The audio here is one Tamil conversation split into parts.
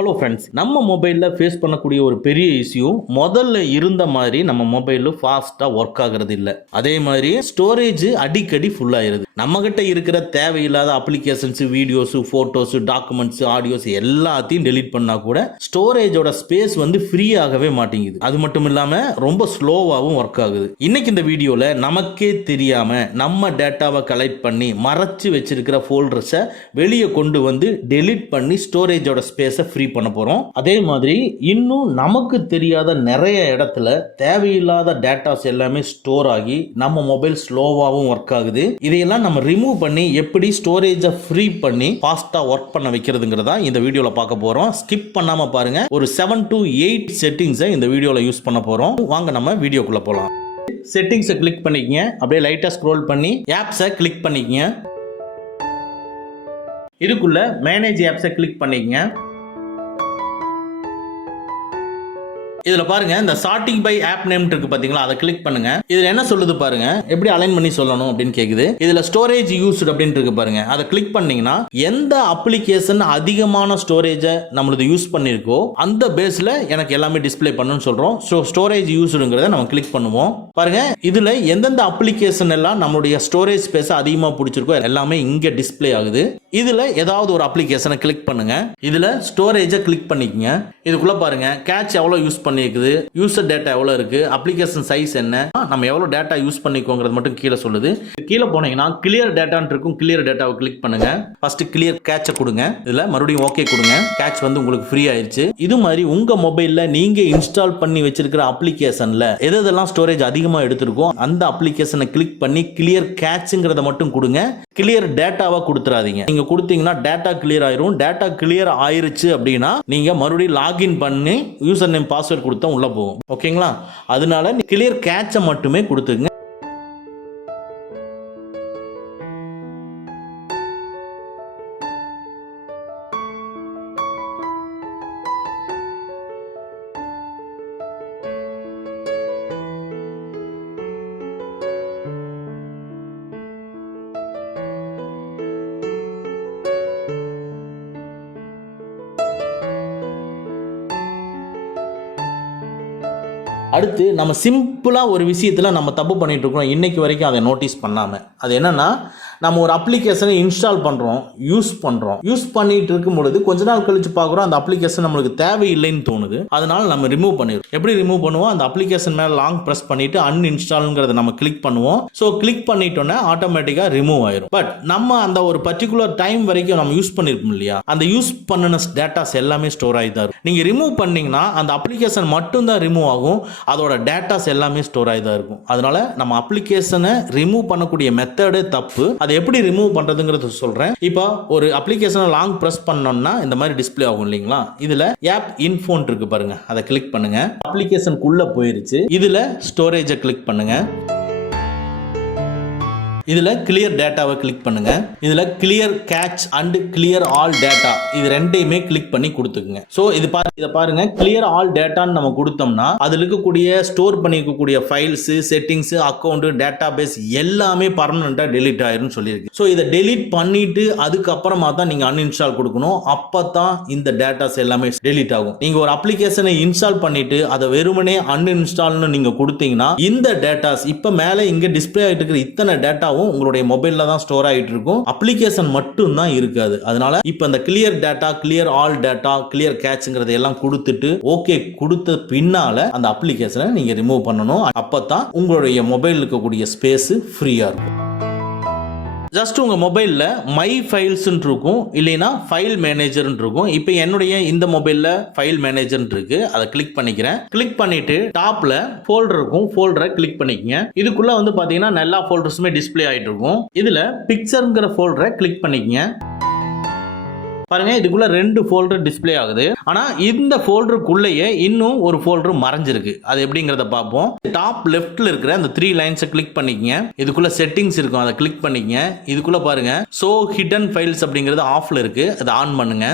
ஹலோ ஃப்ரெண்ட்ஸ், நம்ம மொபைலில் ஃபேஸ் பண்ணக்கூடிய ஒரு பெரிய இஷ்யூ முதல்ல இருந்த மாதிரி நம்ம மொபைலில் ஃபாஸ்ட்டாக ஒர்க் ஆகிறது இல்லை. அதே மாதிரி ஸ்டோரேஜ் அடிக்கடி ஃபுல் ஆயிருது. நம்மகிட்ட இருக்கிற தேவையில்லாத applications, videos, photos, documents, audios எல்லாத்தையும் டெலீட் பண்ணா கூட ஸ்டோரேஜோட ஸ்பேஸ் ஃப்ரீ ஆகவே மாட்டேங்குது. அது மட்டும் இல்லாமல் ரொம்ப ஸ்லோவாகவும் ஒர்க் ஆகுது. இன்னைக்கு இந்த வீடியோவில் நமக்கே தெரியாம நம்ம டேட்டாவை கலெக்ட் பண்ணி மறைச்சு வச்சிருக்கிற ஃபோல்டர்ஸை வெளியே கொண்டு வந்து டெலீட் பண்ணி ஸ்டோரேஜோட ஸ்பேஸை ஃப்ரீ பண்ண போறோம். அதே மாதிரி இன்னும் நமக்கு தெரியாத நிறைய இடத்துல தேவையில்லாத டேட்டாஸ் எல்லாமே ஸ்டோர் ஆகி நம்ம மொபைல் ஸ்லோவாகவும் ஒர்க் ஆகுது. இதையெல்லாம் நம்ம ரிமூவ் பண்ணி எப்படி ஸ்டோரேஜை ஃப்ரீ பண்ணி ஃபாஸ்டா ஒர்க் பண்ண வைக்கிறதுங்கிறதா இந்த வீடியோல பார்க்க போறோம். ஸ்கிப் பண்ணாம பாருங்க. ஒரு 7 to 8 செட்டிங்ஸை இந்த வீடியோல யூஸ் பண்ண போறோம். வாங்க நம்ம வீடியோக்குள்ள போலாம். செட்டிங்ஸை கிளிக் பண்ணிக்கங்க. அப்படியே லைட்டா ஸ்க்ரோல் பண்ணி ஆப்ஸை கிளிக் பண்ணிக்கங்க. இதுக்குள்ள மேனேஜ் ஆப்ஸை கிளிக் பண்ணிக்கங்க. இதுல பாருங்க, இந்த சார்ட்டிங் பை ஆப் நேம் இருக்கு பாத்தீங்களா, அதை கிளிக் பண்ணுங்க. இதுல என்ன சொல்லுது பாருங்க, எப்படி அலைன் பண்ணி சொல்லணும் அப்படின்னு கேக்குது. இதுல ஸ்டோரேஜ் யூஸ்டு அப்படின்னு இருக்கு பாருங்க, அதை கிளிக் பண்ணீங்கன்னா எந்த அப்ளிகேஷன் அதிகமான ஸ்டோரேஜை நம்மளது யூஸ் பண்ணிருக்கோ அந்த பேஸ்ல எனக்கு எல்லாமே டிஸ்ப்ளே பண்ணணும்னு சொல்றோம். ஸ்டோரேஜ் யூஸ்டுங்கிறத நம்ம கிளிக் பண்ணுவோம். பாருங்க, இதுல எந்தெந்த அப்ளிகேஷன் எல்லாம் நம்மளுடைய ஸ்டோரேஜ் ஸ்பேஸ் அதிகமா பிடிச்சிருக்கோ எல்லாமே இங்க டிஸ்ப்ளே ஆகுது. இதுல ஏதாவது ஒரு அப்ளிகேஷனை கிளிக் பண்ணுங்க. இதுல ஸ்டோரேஜை கிளிக் பண்ணிக்கங்க. இதுக்குள்ள பாருங்க, கேட்ச் எவ்வளவு யூஸ் பண்ணிருக்குது, யூசர் டேட்டா எவ்வளவு இருக்கு, அப்ளிகேஷன் சைஸ் என்ன, நம்ம எவ்வளவு டேட்டா யூஸ் பண்ணிக்கோங்கிறது மட்டும் கீழே சொல்லுது. கீழே போனீங்கன்னா கிளியர் டேட்டான்னு இருக்கும். கிளியர் டேட்டாவை கிளிக் பண்ணுங்க. ஃபர்ஸ்ட் கிளியர் கேட்சை கொடுங்க. இதுல மறுபடியும் ஓகே கொடுங்க. கேட்ச் உங்களுக்கு ஃப்ரீ ஆயிருச்சு. இது மாதிரி உங்க மொபைல்ல நீங்க இன்ஸ்டால் பண்ணி வச்சிருக்கிற அப்ளிகேஷன்ல எதெல்லாம் ஸ்டோரேஜ் அதிகமா எடுத்திருக்கோம் அந்த அப்ளிகேஷனை கிளிக் பண்ணி கிளியர் கேட்ச்ங்கிறத மட்டும் கொடுங்க. கிளியர் டேட்டாவை கொடுத்துறாதீங்க. நீங்க கொடுத்தீங்கன்னா டேட்டா கிளியர் ஆயிரும். டேட்டா கிளியர் ஆயிருச்சு அப்படின்னா நீங்க மறுபடியும் லாகின் பண்ணி யூசர் நேம் பாஸ்வேர்ட் கொடுத்தா உள்ள போகும். ஓகேங்களா? அதனால கிளியர் கேட்சை மட்டுமே கொடுத்துங்க. அடுத்து நம்ம சிம்பிளா ஒரு விஷயத்துல நம்ம தப்பு பண்ணிட்டு இருக்கோம் இன்னைக்கு வரைக்கும், அதை நோட்டீஸ் பண்ணாம. அது என்னன்னா, நம்ம ஒரு அப்ளிகேஷனை இன்ஸ்டால் பண்றோம், யூஸ் பண்ணிட்டு இருக்கும் பொழுது கொஞ்ச நாள் கழிச்சு பார்க்குறோம் அந்த அப்ளிகேஷன் நம்மளுக்கு தேவையில்லைன்னு தோணுது. அதனால நம்ம ரிமூவ் பண்ணிடுவோம். எப்படி ரிமூவ் பண்ணுவோம்? அந்த அப்ளிகேஷன் மேல லாங் பிரஸ் பண்ணிட்டு அன்இன்ஸ்டால்ங்கிறத நம்ம கிளிக் பண்ணுவோம். ஸோ கிளிக் பண்ணிட்டோன்னா ஆட்டோமேட்டிக்கா ரிமூவ் ஆயிரும். பட் நம்ம அந்த ஒரு பர்டிகுலர் டைம் வரைக்கும் நம்ம யூஸ் பண்ணிருப்போம் இல்லையா, அந்த யூஸ் பண்ணின டேட்டாஸ் எல்லாமே ஸ்டோர் ஆகி தான் இருக்கும். நீங்க ரிமூவ் பண்ணீங்கன்னா அந்த அப்ளிகேஷன் மட்டும் தான் ரிமூவ் ஆகும். அதோட டேட்டாஸ் எல்லாமே ஸ்டோர் ஆகி தான் இருக்கும். அதனால நம்ம அப்ளிகேஷனை ரிமூவ் பண்ணக்கூடிய மெத்தடே தப்பு. அதை எப்படி ரிமூவ் பண்றதுங்கிறது சொல்றேன். இப்போ ஒரு அப்ளிகேஷனை லாங் பிரஸ் பண்ணோம்னா இந்த மாதிரி டிஸ்ப்ளே ஆகும் இல்லைங்களா. இதுல ஆப் இன்ஃபோன் இருக்கு பாருங்க, அதை கிளிக் பண்ணுங்க. அப்ளிகேஷனுக்குள்ள போயிருச்சு. இதுல ஸ்டோரேஜை கிளிக் பண்ணுங்க. இதுல கிளியர் டேட்டாவை கிளிக் பண்ணுங்க. இதுல clear catch and clear all data இது ரெண்டையுமே கிளிக் பண்ணி கொடுத்துக்குங்க. சோ இத பாருங்க, கிளியர் ஆல் டேட்டான்னு நம்ம கொடுத்தோம்னா அதுல இருக்கக்கூடிய ஸ்டோர் பண்ணிக்கக்கூடிய files, settings, account, database எல்லாமே பர்மனண்டா டெலீட் ஆயிரும்னு சொல்லியிருக்கு. சோ இதை டெலீட் பண்ணிட்டு அதுக்கப்புறமா தான் நீங்க அன்இன்ஸ்டால் கொடுக்கணும். அப்பதான் இந்த டேட்டாஸ் எல்லாமே டெலீட் ஆகும். நீங்க ஒரு அப்ளிகேஷனை இன்ஸ்டால் பண்ணிட்டு அதை வெறுமனே அன்இன்ஸ்டால்னு நீங்க கொடுத்தீங்கன்னா இந்த டேட்டாஸ் இப்ப மேல இங்க டிஸ்ப்ளே ஆயிட்டு இருக்கிற இத்தனை டேட்டாவும் உங்களுடைய மொபைல்ல தான் ஸ்டோர் ஆயிட்டு இருக்கும். அப்ளிகேஷன் மட்டும் தான் இருக்காது. அதனால இப்ப இந்த clear data, clear all data, clear கேட்ச்ங்கிறத எல்லாம் கொடுத்துட்டு ஓகே கொடுத்த பின்னால அந்த அப்ளிகேஷனை நீங்க ரிமூவ் பண்ணணும். அப்பதான் உங்களுடைய மொபைல் இருக்கக்கூடிய ஸ்பேஸ் ஃப்ரீயா இருக்கும். ஜஸ்ட் உங்க மொபைல்ல மை ஃபைல்ஸ் இருக்கும், இல்லைன்னா ஃபைல் மேனேஜர் இருக்கும். இப்போ என்னுடைய இந்த மொபைல்ல ஃபைல் மேனேஜர் இருக்கு, அதை கிளிக் பண்ணிக்கிறேன். கிளிக் பண்ணிட்டு டாப்ல ஃபோல்டர் இருக்கும், ஃபோல்டரை கிளிக் பண்ணிக்கங்க. இதுக்குள்ள பாத்தீங்கன்னா எல்லா ஃபோல்டர்ஸுமே டிஸ்ப்ளே ஆயிட்டு இருக்கும். இதுல பிக்சர்ங்கிற ஃபோல்டரை கிளிக் பண்ணிக்கங்க. பாருங்க, இதுக்குள்ள 2 ஃபோல்டர் டிஸ்ப்ளே ஆகுது. ஆனா இந்த ஃபோல்டருக்குள்ளேயே இன்னும் ஒரு ஃபோல்டர் மறைஞ்சிருக்கு. அது எப்படிங்கறத பார்ப்போம். டாப் லெஃப்ட்ல இருக்கிற அந்த 3 லைன்ஸை கிளிக் பண்ணிக்கங்க. இதுக்குள்ள செட்டிங்ஸ் இருக்கும், அதை கிளிக் பண்ணிக்கங்க. இதுக்குள்ள பாருங்க, ஷோ ஹிடன் ஃபைல்ஸ் அப்படிங்கிறது ஆஃப்ல இருக்கு, அதை ஆன் பண்ணுங்க.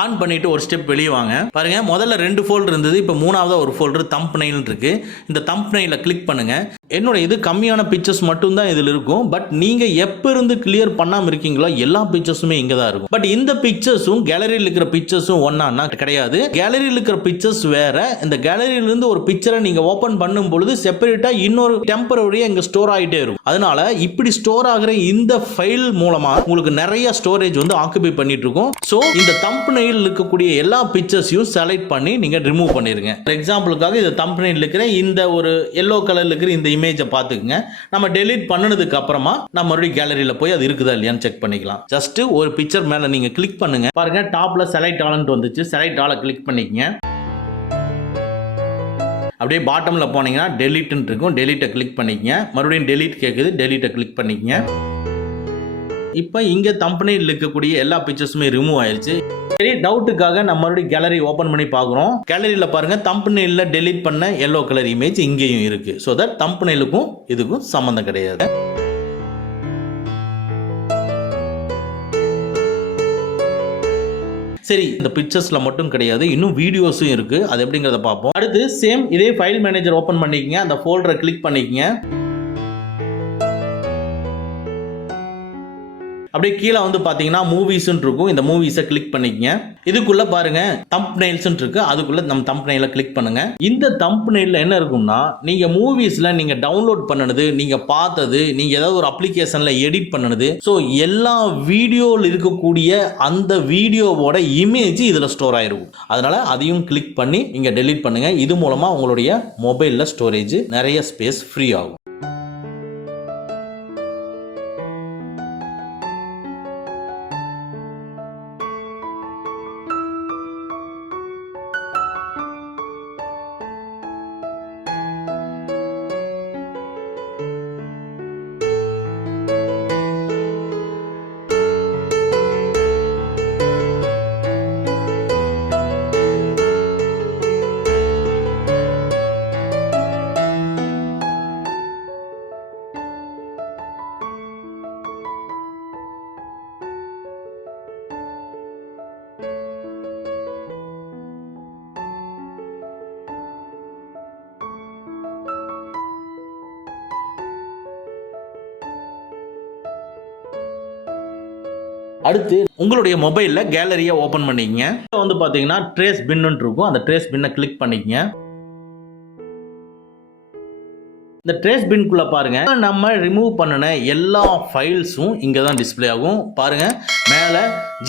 ஆன் பண்ணிட்டு ஒரு ஸ்டெப் வெளியே வாங்க. பாருங்க, முதல்ல 2 ஃபோல்டர் இருந்தது, இப்போ 3ஆவதா ஒரு ஃபோல்டர் தம்ப்நெயில் இருக்கு. இந்த தம்ப்நெயில கிளிக் பண்ணுங்க. என்னோட இது கம்மியான பிக்சர்ஸ் மட்டும் தான் இதில் இருக்கும். பட் நீங்க எப்ப இருந்து கிளியர் பண்ணாம இருக்கீங்களோ எல்லா பிக்சர்ஸுமே இங்க தான் இருக்கும். பட் இந்த பிக்சர்ஸும் கேலரியில் இருக்கிற பிக்சர்ஸும் ஒண்ணான்னா கிடையாது. கேலரியில் இருக்கிற பிக்சர்ஸ் வேற. இந்த கேலரியில இருந்து ஒரு பிக்சரை நீங்க ஓபன் பண்ணும் பொழுது செப்பரேட்டா இன்னொரு டெம்பரரியா இங்க ஸ்டோர் ஆகிட்டே இருக்கும். அதனால இப்படி ஸ்டோர் ஆகிற இந்த ஃபைல் மூலமா உங்களுக்கு நிறைய ஸ்டோரேஜ் வந்து ஆக்குபை பண்ணிட்டு இருக்கும். சோ இந்த தம்பனையில் இருக்கக்கூடிய எல்லா பிக்சர்ஸையும் செலக்ட் பண்ணி நீங்க ரிமூவ் பண்ணிருங்க. ஃபார் எக்ஸாம்பிளுக்காக இந்த தம்பனையில் இருக்கிற இந்த ஒரு எல்லோ கலர்ல இருக்கிற இந்த இமேஜை பார்த்துக்குங்க. நம்ம டெலீட் பண்ணதுக்கு அப்புறமா நம்ம மறுபடியும் கேலரியில போய் அது இருக்குதா இல்லையான்னு செக் பண்ணிக்கலாம். ஜஸ்ட் ஒரு பிக்சர் மேல நீங்க கிளிக் பண்ணுங்க. பாருங்க டாப்ல செலக்ட் ஆல்னு வந்துச்சு. செலக்ட் ஆல கிளிக் பண்ணிக்கங்க. அப்படியே பாட்டம்ல போனீங்கன்னா டெலீட் இருக்கும். டெலீட்டை கிளிக் பண்ணிக்கங்க. மறுபடியும் டெலீட் கேட்குது. டெலீட்டை கிளிக் பண்ணிக்கங்க. இப்போ இங்க தம்பனையில் இருக்கக்கூடிய எல்லா பிக்சர்ஸுமே ரிமூவ் ஆயிருச்சு. சரி, டவுட்டுக்காக நம்ம மறுபடியும் கேலரி ஓபன் பண்ணி பார்க்குறோம். கேலரியில பாருங்க தம்பனையில டெலீட் பண்ண எல்லோ கலர் இமேஜ் இங்கேயும் இருக்கு. ஸோ தட் தம்பனையிலுக்கும் இதுக்கும் சம்மந்தம் கிடையாது. சரி, இந்த பிக்சர்ஸ்ல மட்டும் கிடையாது, இன்னும் வீடியோஸும் இருக்கு. அது எப்படிங்கறத பார்ப்போம். அடுத்து சேம் இதே ஃபைல் மேனேஜர் ஓபன் பண்ணிக்கங்க. அந்த ஃபோல்டரை கிளிக் பண்ணிக்கங்க. அப்படியே கீழே வந்து பாத்தீங்கன்னா மூவிஸ் இருக்கும். இந்த மூவிஸை கிளிக் பண்ணிக்கங்க. இதுக்குள்ள பாருங்க தம்ப்நெயில்ஸ் இருக்கு. அதுக்குள்ள நம்ம தம்ப்நெயில கிளிக் பண்ணுங்க. இந்த தம்ப்நெயில்ல என்ன இருக்கும்னா நீங்க மூவிஸ்ல நீங்க டவுன்லோட் பண்ணனது, நீங்க பார்த்தது, நீங்க ஏதாவது ஒரு அப்ளிகேஷன்ல எடிட் பண்ணனது, ஸோ எல்லா வீடியோவில் இருக்கக்கூடிய அந்த வீடியோவோட இமேஜ் இதுல ஸ்டோர் ஆயிருக்கும். அதனால அதையும் கிளிக் பண்ணி நீங்க டெலீட் பண்ணுங்க. இது மூலமா உங்களுடைய மொபைல்ல ஸ்டோரேஜ் நிறைய ஸ்பேஸ் ஃப்ரீ ஆகும். அடுத்து உங்களுடைய மொபைல்ல கேலரியை ஓபன் பண்ணிக்கங்க. வந்து பாத்தீங்கன்னா ட்ரேஸ் பின் இருக்கும். அந்த ட்ரேஸ் பின்னை கிளிக் பண்ணிக்கங்க. இந்த ட்ரேஸ் பின்குள்ள பாருங்க நம்ம ரிமூவ் பண்ணின எல்லா ஃபைல்ஸும் இங்க தான் டிஸ்ப்ளே ஆகும். பாருங்க மேல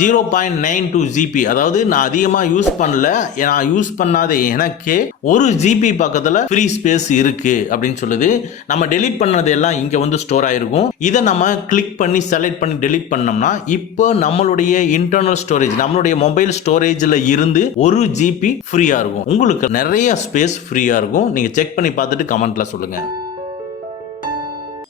0.92 GB, அதாவது நான் அதிகமா யூஸ் பண்ணல, நான் யூஸ் பண்ணாத எனக்கே 1 GB பக்கத்துல ஃப்ரீ ஸ்பேஸ் இருக்கு அப்படின்னு சொல்லுது. நம்ம டெலீட் பண்ணது எல்லாம் இங்க வந்து ஸ்டோர் ஆயிருக்கும். இதை நம்ம கிளிக் பண்ணி செலக்ட் பண்ணி டெலீட் பண்ணோம்னா இப்போ நம்மளுடைய இன்டர்னல் ஸ்டோரேஜ், நம்மளுடைய மொபைல் ஸ்டோரேஜ்ல இருந்து 1 GB ஃப்ரீயா இருக்கும். உங்களுக்கு நிறைய ஸ்பேஸ் ஃப்ரீயா இருக்கும். நீங்க செக் பண்ணி பார்த்துட்டு கமெண்ட்ல சொல்லுங்க.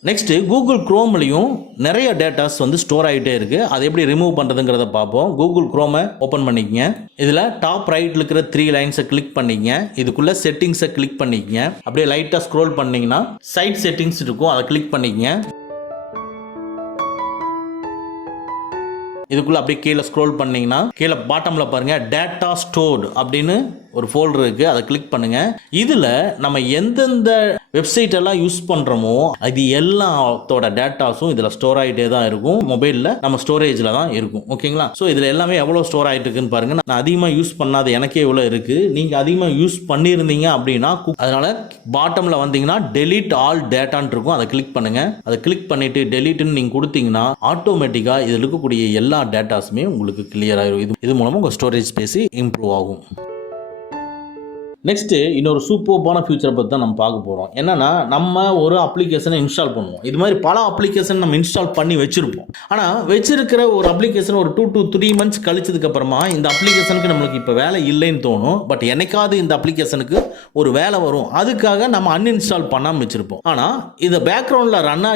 நெக்ஸ்ட் கூகுள் குரோம்லையும் நிறைய டேட்டாஸ் வந்து ஸ்டோர் ஆகிட்டே இருக்கு. அதை எப்படி ரிமூவ் பண்றதுங்கிறத பார்ப்போம். கூகுள் குரோமை ஓப்பன் பண்ணிக்கங்க. இதுல டாப் ரைட்ல இருக்கிற 3 லைன்ஸை கிளிக் பண்ணிக்கங்க. இதுக்குள்ள செட்டிங்ஸை கிளிக் பண்ணிக்கங்க. அப்படியே லைட்டா ஸ்க்ரோல் பண்ணீங்கன்னா சைட் செட்டிங்ஸ் இருக்கும். அதை கிளிக் பண்ணிக்கங்க. இதுக்குள்ள அப்படியே கீழே ஸ்க்ரோல் பண்ணீங்கன்னா கீழே பாட்டம்ல பாருங்க டேட்டா ஸ்டோர்டு அப்படின்னு ஒரு ஃபோல்டர் இருக்கு. அதை கிளிக் பண்ணுங்க. இதுல நம்ம எந்தெந்த வெப்சைட் எல்லாம் யூஸ் பண்றோமோ அது எல்லாத்தோட டேட்டாஸும் இதுல ஸ்டோர் ஆகிட்டே தான் இருக்கும். மொபைல்ல நம்ம ஸ்டோரேஜ்ல தான் இருக்கும். ஓகேங்களா? ஸோ இதுல எல்லாமே எவ்வளவு ஸ்டோர் ஆகிட்டு இருக்குன்னு பாருங்க. நான் அதிகமா யூஸ் பண்ணாத எனக்கே எவ்வளவு இருக்கு. நீங்க அதிகமா யூஸ் பண்ணியிருந்தீங்க அப்படின்னா அதனால பாட்டம்ல வந்தீங்கன்னா டெலீட் ஆல் டேட்டான்னு இருக்கும். அதை கிளிக் பண்ணுங்க. அதை கிளிக் பண்ணிட்டு டெலீட்னு நீங்க கொடுத்தீங்கன்னா ஆட்டோமேட்டிக்கா இதுல இருக்கக்கூடிய எல்லா டேட்டாஸுமே உங்களுக்கு கிளியர் ஆயிடும். இது மூலமா உங்க ஸ்டோரேஜ் ஸ்பேஸ் இம்ப்ரூவ் ஆகும். நெக்ஸ்ட் இன்னொரு சூப்பர்பான ஃபியூச்சரை பற்றி தான் நம்ம பார்க்க போகிறோம். என்னன்னா நம்ம ஒரு அப்ளிகேஷனை இன்ஸ்டால் பண்ணுவோம். இது மாதிரி பல அப்ளிகேஷன் நம்ம இன்ஸ்டால் பண்ணி வச்சிருப்போம். ஆனால் வச்சிருக்கிற ஒரு அப்ளிகேஷன் ஒரு 2 to 3 months கழிச்சதுக்கு அப்புறமா இந்த அப்ளிகேஷனுக்கு நம்மளுக்கு இப்போ வேலை இல்லைன்னு தோணும். பட் என்னைக்காவது இந்த அப்ளிகேஷனுக்கு ஒரு வேலை வரும். அதுக்காக நம்ம அன்இன்ஸ்டால் பண்ணாமல் வச்சிருப்போம். ஆனால் இந்த பேக்ரவுண்டில் ரன்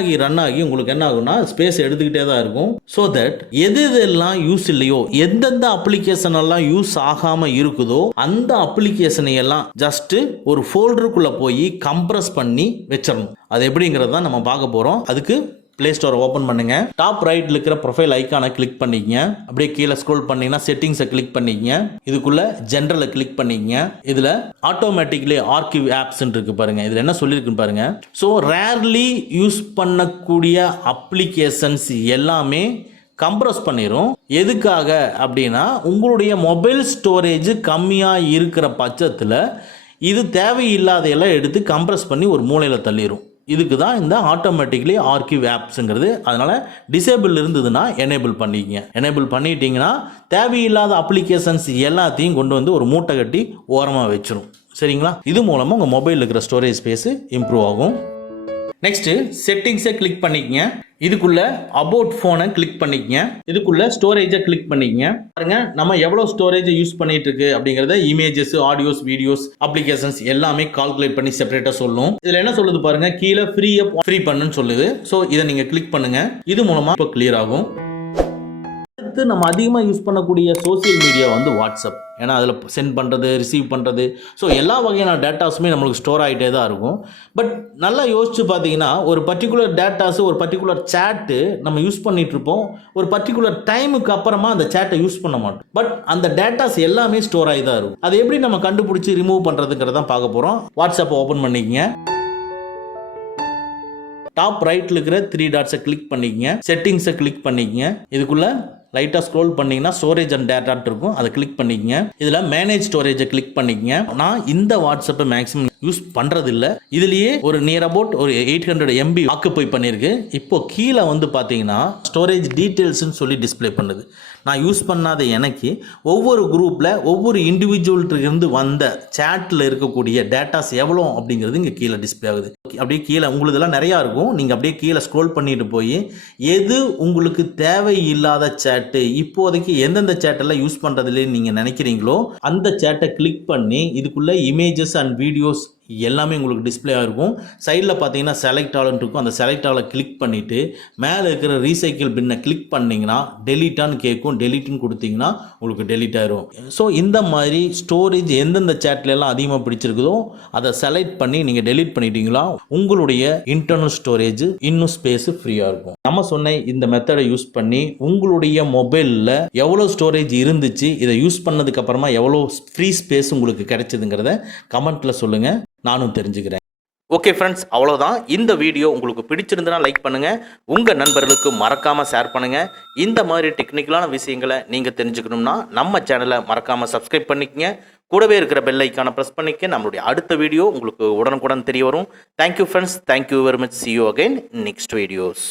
ஆகி உங்களுக்கு என்ன ஆகும்னா ஸ்பேஸ் எடுத்துக்கிட்டே தான் இருக்கும். ஸோ தட் எது எதெல்லாம் யூஸ் இல்லையோ, எந்தெந்த அப்ளிகேஷன் எல்லாம் யூஸ் ஆகாமல் இருக்குதோ அந்த அப்ளிகேஷனை எல்லாம் ஜஸ்ட் ஒரு ஃபோல்டருக்குள்ள போய் கம்ப்ரஸ் பண்ணி வச்சிடணும். அது எப்படிங்கிறது தான் நம்ம பார்க்க போறோம். அதுக்கு பிளே ஸ்டோரை ஓப்பன் பண்ணுங்க. டாப் ரைட்ல இருக்கிற ப்ரொஃபைல் ஐக்கானை கிளிக் பண்ணிக்கங்க. அப்படியே கீழே ஸ்க்ரோல் பண்ணீங்கன்னா செட்டிங்ஸை கிளிக் பண்ணிக்கங்க. இதுக்குள்ள ஜெனரலை கிளிக் பண்ணிக்கங்க. இதுல ஆட்டோமேட்டிக்லி ஆர்கிவ் ஆப்ஸ் இருக்கு பாருங்க. இதுல என்ன சொல்லியிருக்குன்னு பாருங்க. ஸோ ரேர்லி யூஸ் பண்ணக்கூடிய அப்ளிகேஷன்ஸ் எல்லாமே கம்ப்ரஸ் பண்ணிடும். எதுக்காக அப்படின்னா உங்களுடைய மொபைல் ஸ்டோரேஜ் கம்மியாக இருக்கிற பட்சத்தில் இது தேவையில்லாதையெல்லாம் எடுத்து கம்ப்ரஸ் பண்ணி ஒரு மூலையில் தள்ளிடும். இதுக்கு தான் இந்த ஆட்டோமேட்டிக்லி ஆர்கிவ் ஆப்ஸுங்கிறது. அதனால் டிசேபிள் இருந்ததுன்னா எனேபிள் பண்ணிக்கங்க. எனேபிள் பண்ணிட்டீங்கன்னா தேவையில்லாத அப்ளிகேஷன்ஸ் எல்லாத்தையும் கொண்டு வந்து ஒரு மூட்டை கட்டி ஓரமாக வச்சிடும். சரிங்களா? இது மூலமாக உங்கள் மொபைலில் இருக்கிற ஸ்டோரேஜ் ஸ்பேஸு இம்ப்ரூவ் ஆகும். நெக்ஸ்ட் செட்டிங்ஸை கிளிக் பண்ணிக்கங்க. இதுக்குள்ள அபவுட் ஃபோனை கிளிக் பண்ணிக்கங்க. இதுக்குள்ள ஸ்டோரேஜை கிளிக் பண்ணிக்கங்க. பாருங்க நம்ம எவ்வளவு ஸ்டோரேஜ் யூஸ் பண்ணிட்டு இருக்கு அப்படிங்கறத இமேஜஸ், ஆடியோஸ், வீடியோஸ், அப்ளிகேஷன்ஸ் எல்லாமே கால்குலேட் பண்ணி செப்பரேட்டா சொல்லும். இதுல என்ன சொல்லுது பாருங்க, கீழே ஃப்ரீ பண்ணுன்னு சொல்லுது. ஸோ இதை நீங்க கிளிக் பண்ணுங்க. இது மூலமா இப்போ கிளியர் ஆகும். அடுத்து நம்ம அதிகமாக யூஸ் பண்ணக்கூடிய சோசியல் மீடியா வந்து வாட்ஸ்அப். ஏன்னா அதில் சென்ட் பண்ணுறது, ரிசீவ் பண்ணுறது, ஸோ எல்லா வகையான டேட்டாஸுமே நம்மளுக்கு ஸ்டோர் ஆகிட்டே தான் இருக்கும். பட் நல்லா யோசிச்சு பார்த்தீங்கன்னா ஒரு பர்டிகுலர் டேட்டாஸு, ஒரு பர்டிகுலர் சேட்டு நம்ம யூஸ் பண்ணிட்டு இருப்போம். ஒரு பர்டிகுலர் டைமுக்கு அப்புறமா அந்த சேட்டை யூஸ் பண்ண மாட்டோம். பட் அந்த டேட்டாஸ் எல்லாமே ஸ்டோர் ஆகி தான் இருக்கும். அதை எப்படி நம்ம கண்டுபிடிச்சி ரிமூவ் பண்ணுறதுங்கிறதான் பார்க்க போகிறோம். வாட்ஸ்அப்பை ஓப்பன் பண்ணிக்கங்க. டாப் ரைட்ல இருக்கிற 3 டாட்ஸை கிளிக் பண்ணிக்கங்க. செட்டிங்ஸை கிளிக் பண்ணிக்கங்க. இதுக்குள்ள லைட்டாக ஸ்க்ரோல் பண்ணிங்கன்னா ஸ்டோரேஜ் அண்ட் டேட்டாட்டு இருக்கும். அதை கிளிக் பண்ணிக்கங்க. இதில் மேனேஜ் ஸ்டோரேஜை கிளிக் பண்ணிக்கங்க. நான் இந்த வாட்ஸ்அப்பை மேக்ஸிமம் யூஸ் பண்ணுறது இல்லை. இதுலேயே ஒரு நியர் அபவுட் ஒரு 800 MB ஆக்குப்பை பண்ணியிருக்கு. இப்போ கீழே வந்து பார்த்தீங்கன்னா ஸ்டோரேஜ் டீட்டெயில்ஸ்னு சொல்லி டிஸ்பிளே பண்ணுது. நான் யூஸ் பண்ணாத எனக்கு ஒவ்வொரு குரூப்பில் ஒவ்வொரு இண்டிவிஜுவல்கிட்ட வந்த சேட்டில் இருக்கக்கூடிய டேட்டாஸ் எவ்வளோ அப்படிங்கிறது இங்கே கீழே டிஸ்பிளே ஆகுது. அப்படியே கீழே உங்களுதெல்லாம் நிறையா இருக்கும். நீங்கள் அப்படியே கீழே ஸ்க்ரோல் பண்ணிட்டு போய் எது உங்களுக்கு தேவையில்லாத சேட்டு, இப்போதைக்கு எந்தெந்த சேட்டெல்லாம் யூஸ் பண்ணுறதுலேயே நீங்கள் நினைக்கிறீங்களோ அந்த சேட்டை கிளிக் பண்ணி இதுக்குள்ளே இமேஜஸ் அண்ட் வீடியோஸ் எல்லாமே உங்களுக்கு டிஸ்பிளே ஆகிருக்கும். சைடில் பார்த்தீங்கன்னா செலக்ட் ஆல்னு இருக்கும். அந்த செலக்ட் ஆலை கிளிக் பண்ணிவிட்டு மேலே இருக்கிற ரீசைக்கிள் பின்னை கிளிக் பண்ணிங்கன்னா டெலீட்டான்னு கேட்கும். டெலீட்னு கொடுத்தீங்கன்னா உங்களுக்கு டெலீட் ஆயிரும். ஸோ இந்த மாதிரி ஸ்டோரேஜ் எந்தெந்த சேட்லாம் அதிகமாக பிடிச்சிருக்குதோ அதை செலக்ட் பண்ணி நீங்கள் டெலீட் பண்ணிட்டீங்களா உங்களுடைய இன்டர்னல் ஸ்டோரேஜ் இன்னும் ஸ்பேஸ் ஃப்ரீயாக இருக்கும். நம்ம சொன்ன இந்த மெத்தடை யூஸ் பண்ணி உங்களுடைய மொபைலில் எவ்வளோ ஸ்டோரேஜ் இருந்துச்சு, இதை யூஸ் பண்ணதுக்கு அப்புறமா எவ்வளோ ஃப்ரீ ஸ்பேஸ் உங்களுக்கு கிடைச்சதுங்கிறத கமெண்ட்டில் சொல்லுங்கள், நானும் தெரிஞ்சுக்கிறேன். ஓகே ஃப்ரெண்ட்ஸ், அவ்வளோதான். இந்த வீடியோ உங்களுக்கு பிடிச்சிருந்தனா லைக் பண்ணுங்கள், உங்கள் நண்பர்களுக்கு மறக்காமல் ஷேர் பண்ணுங்கள். இந்த மாதிரி டெக்னிக்கலான விஷயங்களை நீங்கள் தெரிஞ்சுக்கணும்னா நம்ம சேனலை மறக்காமல் சப்ஸ்கிரைப் பண்ணிக்கங்க. கூடவே இருக்கிற பெல் ஐக்கானை ப்ரெஸ் பண்ணிக்க. நம்மளுடைய அடுத்த வீடியோ உங்களுக்கு உடனுக்குடன் தெரிய வரும். Thank you friends, thank you very much. see you again in next videos.